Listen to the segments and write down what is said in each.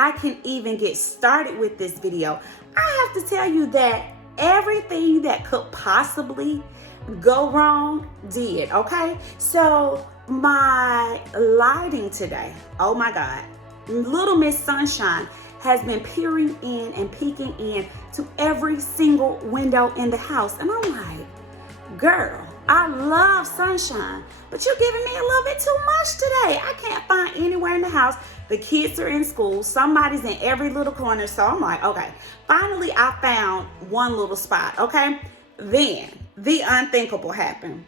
I can even get started with this video, I have to tell you that everything that could possibly go wrong did, okay? So my lighting today, oh my God, Little Miss Sunshine has been peering in and peeking in to every single window in the house. And I'm like, girl, I love sunshine, but you're giving me a little bit too much today. I can't find anywhere in the house. The kids are in school. Somebody's in every little corner. So I'm like, okay, finally I found one little spot, okay? Then the unthinkable happened.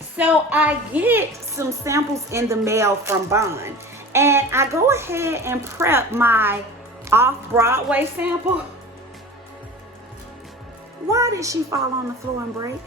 So I get some samples in the mail from Bond, and I go ahead and prep my off-Broadway sample. Why did she fall on the floor and break?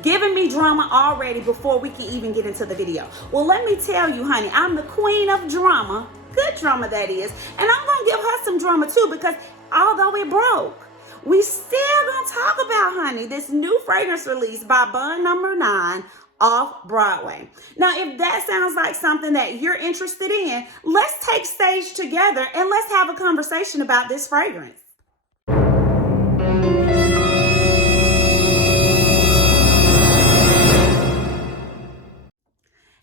Giving me drama already before we can even get into the video. Well, let me tell you, honey, I'm the queen of drama. Good drama, that is. And I'm going to give her some drama, too, because although it broke, we still going to talk about, honey, this new fragrance release by Bun Number 9 off Broadway. Now, if that sounds like something that you're interested in, let's take stage together and let's have a conversation about this fragrance.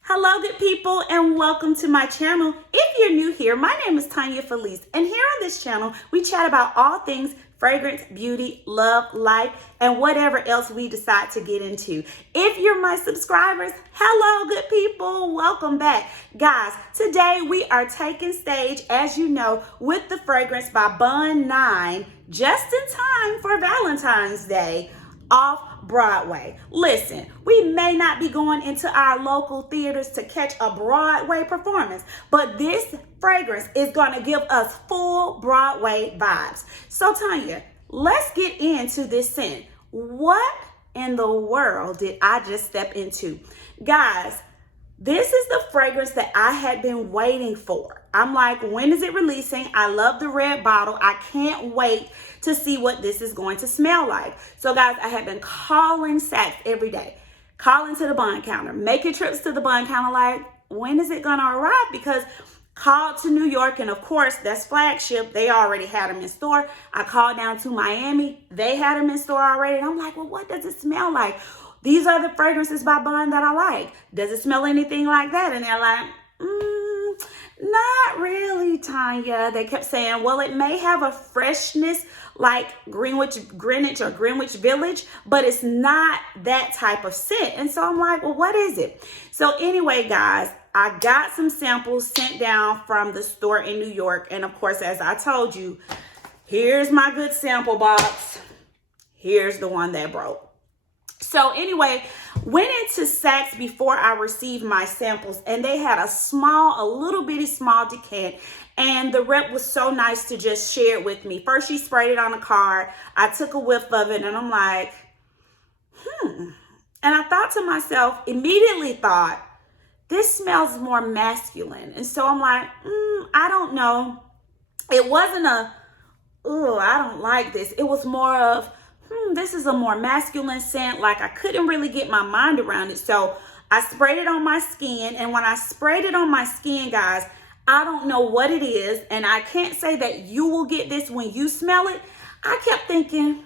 Hello, good people, and welcome to my channel. If you're new here, my name is Tanya Felice, and here on this channel, we chat about all things fragrance, beauty, love, life, and whatever else we decide to get into. If you're my subscribers, hello, good people, welcome back. Guys, today we are taking stage, as you know, with the fragrance by Bun 9, just in time for Valentine's Day, off Broadway. Listen, we may not be going into our local theaters to catch a Broadway performance, but this fragrance is going to give us full Broadway vibes. So Tanya, let's get into this scent. What in the world did I just step into? Guys, this is the fragrance that I had been waiting for. I'm like, when is it releasing? I love the red bottle. I can't wait to see what this is going to smell like. So guys, I have been calling Saks every day, calling to the bond counter, making trips to the bond counter like, when is it gonna arrive? Because called to New York, and of course, that's flagship. They already had them in store. I called down to Miami. They had them in store already. And I'm like, well, what does it smell like? These are the fragrances by Bond that I like. Does it smell anything like that? And they're like, not really, Tanya. They kept saying, well, it may have a freshness like Greenwich Village, but it's not that type of scent. And so I'm like, well, what is it? So anyway, guys, I got some samples sent down from the store in New York. And of course, as I told you, here's my good sample box. Here's the one that broke. So anyway, went into Saks before I received my samples, and they had a little bitty small decant, and the rep was so nice to just share it with me. First, she sprayed it on a card. I took a whiff of it, and I'm like, And I thought to myself, immediately thought, this smells more masculine. And so I'm like, I don't know. It wasn't I don't like this. It was more of, this is a more masculine scent. Like, I couldn't really get my mind around it. So I sprayed it on my skin. And when I sprayed it on my skin, guys, I don't know what it is. And I can't say that you will get this when you smell it. I kept thinking,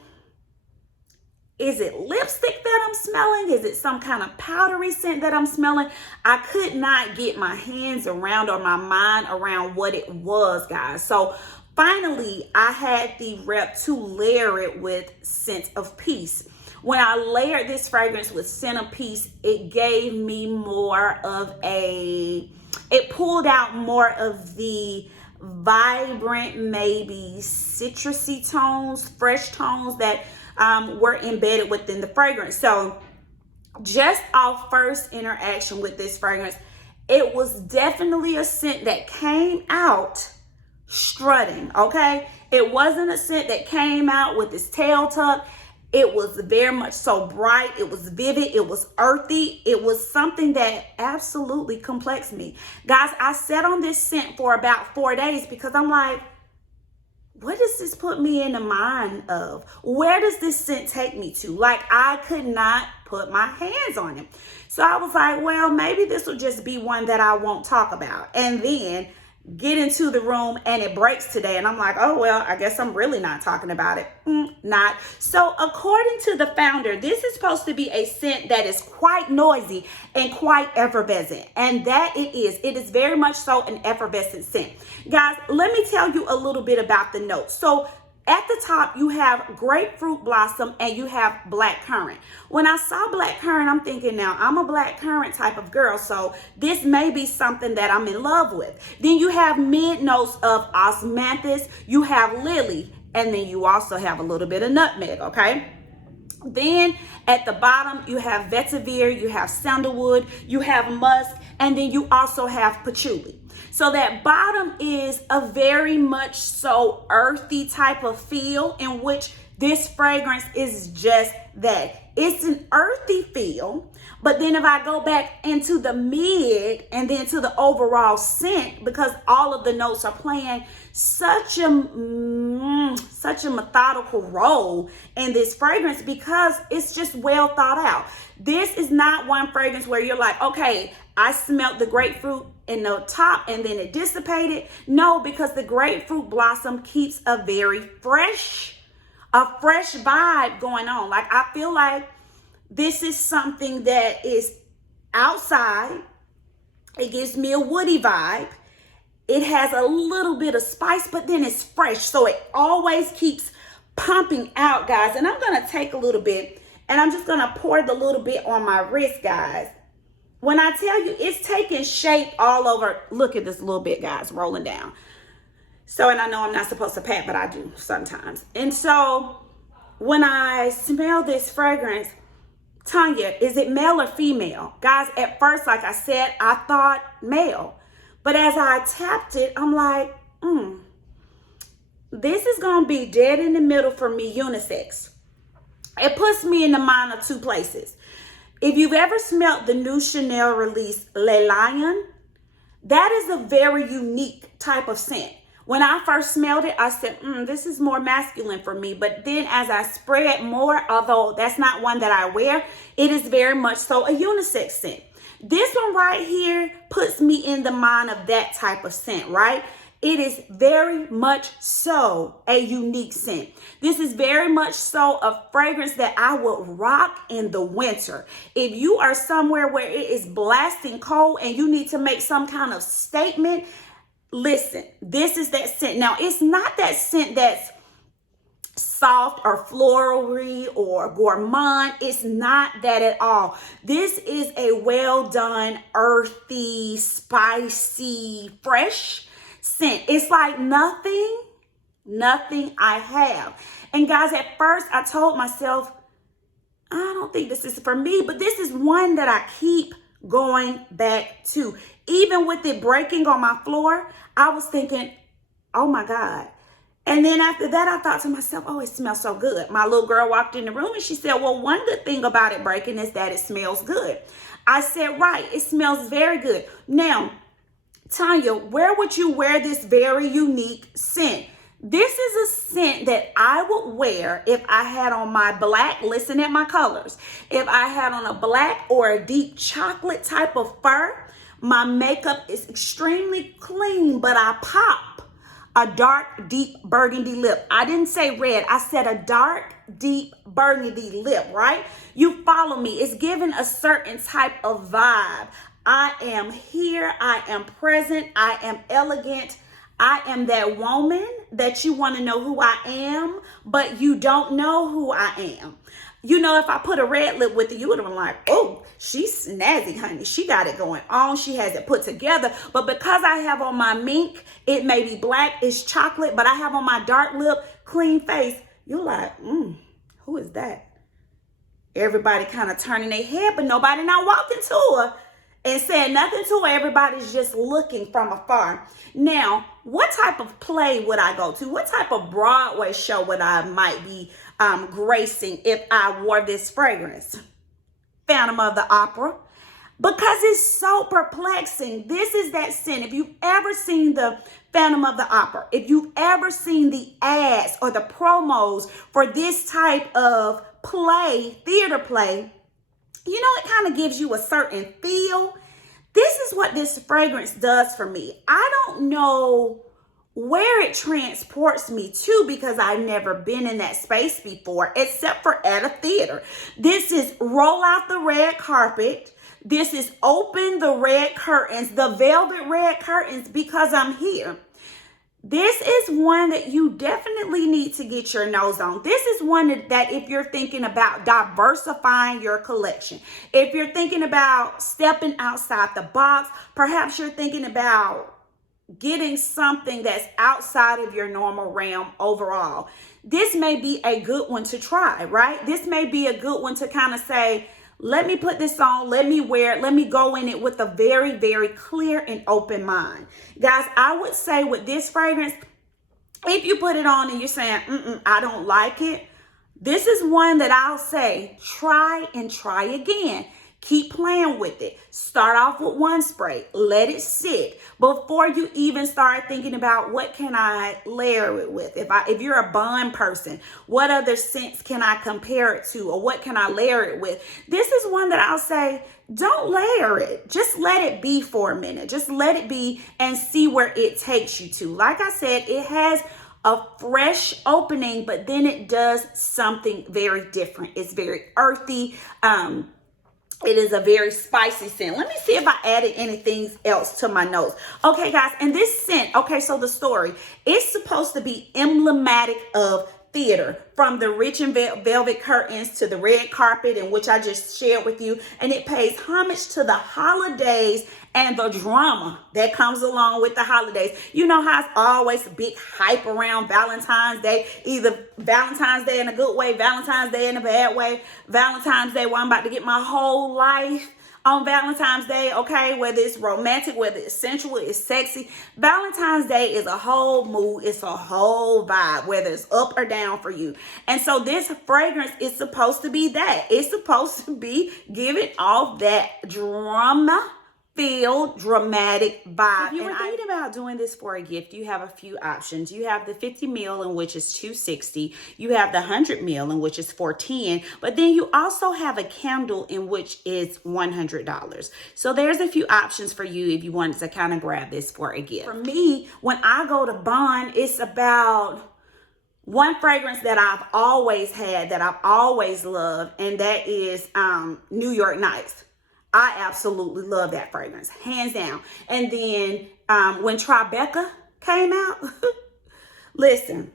is it lipstick that I'm smelling? Is it some kind of powdery scent that I'm smelling? I could not get my hands around or my mind around what it was, guys. So finally, I had the rep to layer it with Scent of Peace. When I layered this fragrance with Scent of Peace, it gave me more of it pulled out more of the vibrant, maybe citrusy tones, fresh tones that were embedded within the fragrance. So just our first interaction with this fragrance, it was definitely a scent that came out strutting, okay? It wasn't a scent that came out with its tail tucked. It was very much so bright. It was vivid. It was earthy. It was something that absolutely complexed me. Guys, I sat on this scent for about 4 days because I'm like, what does this put me in the mind of? Where does this scent take me to? Like, I could not put my hands on it. So I was like, well, maybe this will just be one that I won't talk about. And then get into the room and it breaks today. And I'm like, oh, well, I guess I'm really not talking about it. Not. So according to the founder, this is supposed to be a scent that is quite noisy and quite effervescent. And that it is. It is very much so an effervescent scent. Guys, let me tell you a little bit about the notes. So at the top, you have grapefruit blossom and you have black currant. When I saw black currant, I'm thinking, now I'm a black currant type of girl, so this may be something that I'm in love with. Then you have mid notes of osmanthus, you have lily, and then you also have a little bit of nutmeg, okay? Then at the bottom, you have vetiver, you have sandalwood, you have musk, and then you also have patchouli. So that bottom is a very much so earthy type of feel, in which this fragrance is just that. It's an earthy feel, but then if I go back into the mid and then to the overall scent, because all of the notes are playing such a methodical role in this fragrance, because it's just well thought out. This is not one fragrance where you're like, okay, I smelled the grapefruit in the top and then it dissipated. No, because the grapefruit blossom keeps a very fresh vibe going on. Like, I feel like this is something that is outside. It gives me a woody vibe. It has a little bit of spice, but then it's fresh. So it always keeps pumping out, guys. And I'm going to take a little bit and I'm just going to pour the little bit on my wrist, guys. When I tell you, it's taking shape all over. Look at this little bit, guys, rolling down. So, and I know I'm not supposed to pat, but I do sometimes. And so when I smell this fragrance, Tanya, is it male or female? Guys, at first, like I said, I thought male. But as I tapped it, I'm like, this is going to be dead in the middle for me, unisex. It puts me in the mind of two places. If you've ever smelled the new Chanel release, Le Lion, that is a very unique type of scent. When I first smelled it, I said, this is more masculine for me. But then as I spray it more, although that's not one that I wear, it is very much so a unisex scent. This one right here puts me in the mind of that type of scent, right? It is very much so a unique scent. This is very much so a fragrance that I would rock in the winter. If you are somewhere where it is blasting cold and you need to make some kind of statement, listen, this is that scent. Now, it's not that scent that's soft or florally or gourmand. It's not that at all. This is a well done, earthy, spicy, fresh scent. It's like nothing I have. And guys, at first I told myself, I don't think this is for me, but this is one that I keep going back to. Even with it breaking on my floor, I was thinking, oh my God. And then after that, I thought to myself, oh, it smells so good. My little girl walked in the room and she said, well, one good thing about it breaking is that it smells good. I said, right, it smells very good. Now, Tanya, where would you wear this very unique scent? This is a scent that I would wear if I had on my black, listen at my colors. If I had on a black or a deep chocolate type of fur, my makeup is extremely clean, but I pop a dark, deep burgundy lip. I didn't say red. I said a dark, deep burgundy lip, right? You follow me. It's giving a certain type of vibe. I am here. I am present. I am elegant. I am that woman that you want to know who I am, but you don't know who I am. You know, if I put a red lip with it, you would have been like, oh, she's snazzy, honey. She got it going on. She has it put together. But because I have on my mink, it may be black, it's chocolate, but I have on my dark lip, clean face. You're like, who is that? Everybody kind of turning their head, but nobody not walking to her and saying nothing to her. Everybody's just looking from afar. Now, what type of play would I go to? What type of Broadway show would I might be gracing if I wore this fragrance? Phantom of the Opera. Because it's so perplexing. This is that scent. If you've ever seen the Phantom of the Opera, if you've ever seen the ads or the promos for this type of play, theater play, you know, it kind of gives you a certain feel. This is what this fragrance does for me. I don't know where it transports me to because I've never been in that space before, except for at a theater. This is roll out the red carpet. This is open the red curtains, the velvet red curtains, because I'm here. This is one that you definitely need to get your nose on. This is one that if you're thinking about diversifying your collection, if you're thinking about stepping outside the box, perhaps you're thinking about getting something that's outside of your normal realm overall, this may be a good one to try, right? This may be a good one to kind of say, let me put this on, let me wear it, let me go in it with a very, very clear and open mind. Guys, I would say with this fragrance, if you put it on and you're saying, I don't like it, this is one that I'll say, try and try again. Keep playing with it. Start off with one spray. Let it sit before you even start thinking about what can I layer it with. If you're a bond person, what other scents can I compare it to, or what can I layer it with? This is one that I'll say, don't layer it. Just let it be for a minute. Just let it be and see where it takes you to. Like I said, it has a fresh opening, but then it does something very different. It's very earthy. It is a very spicy scent. Let me see if I added anything else to my notes. Okay, guys, and this scent, okay, so the story, it's supposed to be emblematic of theater, from the rich and velvet curtains to the red carpet, in which I just shared with you. And it pays homage to the holidays and the drama that comes along with the holidays. You know how it's always a big hype around Valentine's Day, either Valentine's Day in a good way, Valentine's Day in a bad way, Valentine's Day where I'm about to get my whole life on Valentine's Day, okay? Whether it's romantic, whether it's sensual, it's sexy. Valentine's Day is a whole mood. It's a whole vibe, whether it's up or down for you. And so this fragrance is supposed to be that. It's supposed to be giving off that drama feel dramatic vibe. If you were thinking about doing this for a gift, you have a few options. You have the 50 ml, in which is $260. You have the 100 ml, in which is $410. But then you also have a candle, in which is $100. So there's a few options for you if you wanted to kind of grab this for a gift. For me, when I go to Bond, it's about one fragrance that I've always had, that I've always loved, and that is New York Nights. I absolutely love that fragrance, hands down. And then when Tribeca came out, listen,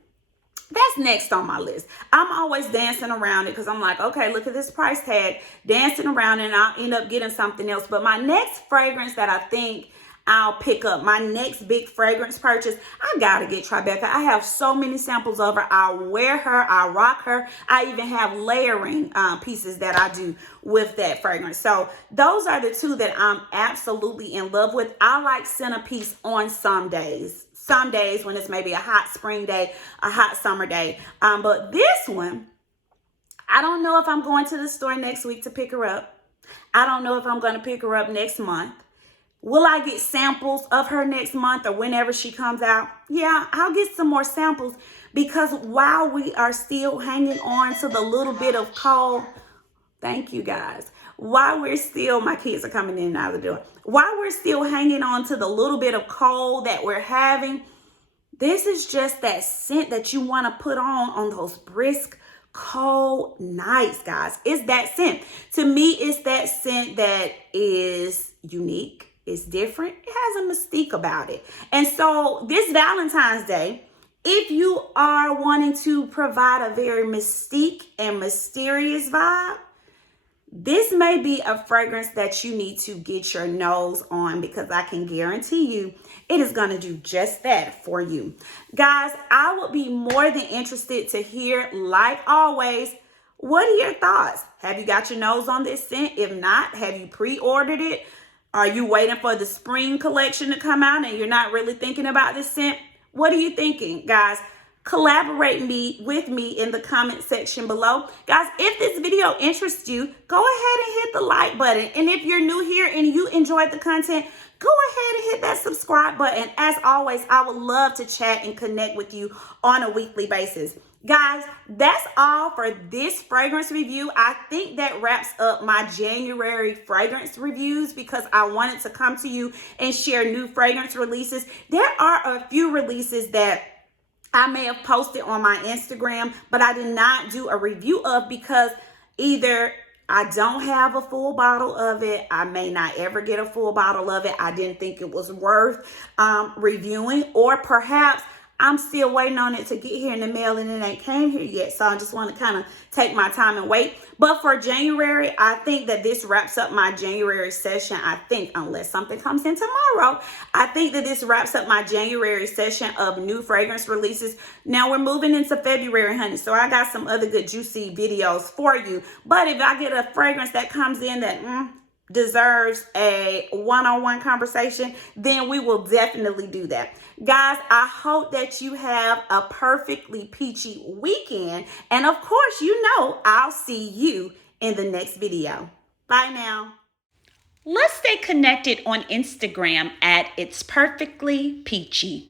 that's next on my list. I'm always dancing around it because I'm like, okay, look at this price tag, dancing around, and I'll end up getting something else. But my next fragrance that I think I'll pick up, my next big fragrance purchase, I gotta get Tribeca. I have so many samples of her. I wear her, I rock her. I even have layering pieces that I do with that fragrance. So those are the two that I'm absolutely in love with. I like centerpiece on some days. Some days when it's maybe a hot spring day, a hot summer day. But this one, I don't know if I'm going to the store next week to pick her up. I don't know if I'm going to pick her up next month. Will I get samples of her next month or whenever she comes out? Yeah, I'll get some more samples, because while we are still hanging on to the little bit of cold, thank you guys. While we're still, my kids are coming in and out of the door. While we're still hanging on to the little bit of cold that we're having, this is just that scent that you want to put on those brisk, cold nights, guys. It's that scent. To me, it's that scent that is unique. It's different. It has a mystique about it. And so this Valentine's Day, if you are wanting to provide a very mystique and mysterious vibe, this may be a fragrance that you need to get your nose on, because I can guarantee you it is going to do just that for you. Guys, I would be more than interested to hear, like always, what are your thoughts? Have you got your nose on this scent? If not, have you pre-ordered it? Are you waiting for the spring collection to come out and you're not really thinking about this scent? What are you thinking, guys? Collaborate with me in the comment section below. Guys, if this video interests you, go ahead and hit the like button. And if you're new here and you enjoyed the content, go ahead and hit that subscribe button. As always, I would love to chat and connect with you on a weekly basis. Guys, that's all for this fragrance review. I think that wraps up my January fragrance reviews because I wanted to come to you and share new fragrance releases. There are a few releases that I may have posted on my Instagram, but I did not do a review of because either I don't have a full bottle of it, I may not ever get a full bottle of it, I didn't think it was worth reviewing, or perhaps I'm still waiting on it to get here in the mail and it ain't came here yet. So I just want to kind of take my time and wait. But for January, I think that this wraps up my January session. I think, unless something comes in tomorrow, I think that this wraps up my January session of new fragrance releases. Now we're moving into February, honey. So I got some other good juicy videos for you. But if I get a fragrance that comes in that deserves a one-on-one conversation, then we will definitely do that. Guys, I hope that you have a perfectly peachy weekend. And of course, you know, I'll see you in the next video. Bye now. Let's stay connected on Instagram at It's Perfectly Peachy.